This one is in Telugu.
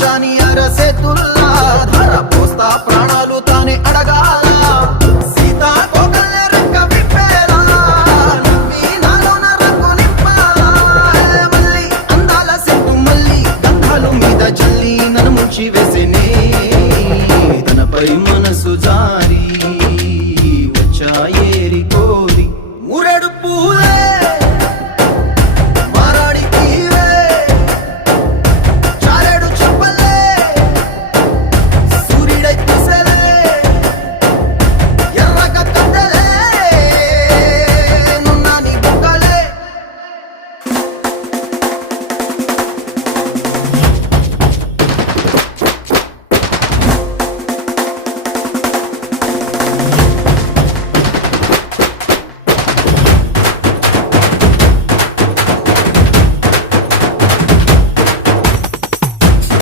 చాని అరసేతుల్లా ధర పోస్తా ప్రాణాలు తానే అడగాల సీతా కోకల్లే రెక్క విప్పేలా నవ్వి నాలోన రంగు నింపాలా మళ్ళీ అందాల సెట్టు మళ్ళీ గంధాలు మీద జల్లి నన్ను ముంచి వేసేనే తనపై మనసు జారి వచ్చాయి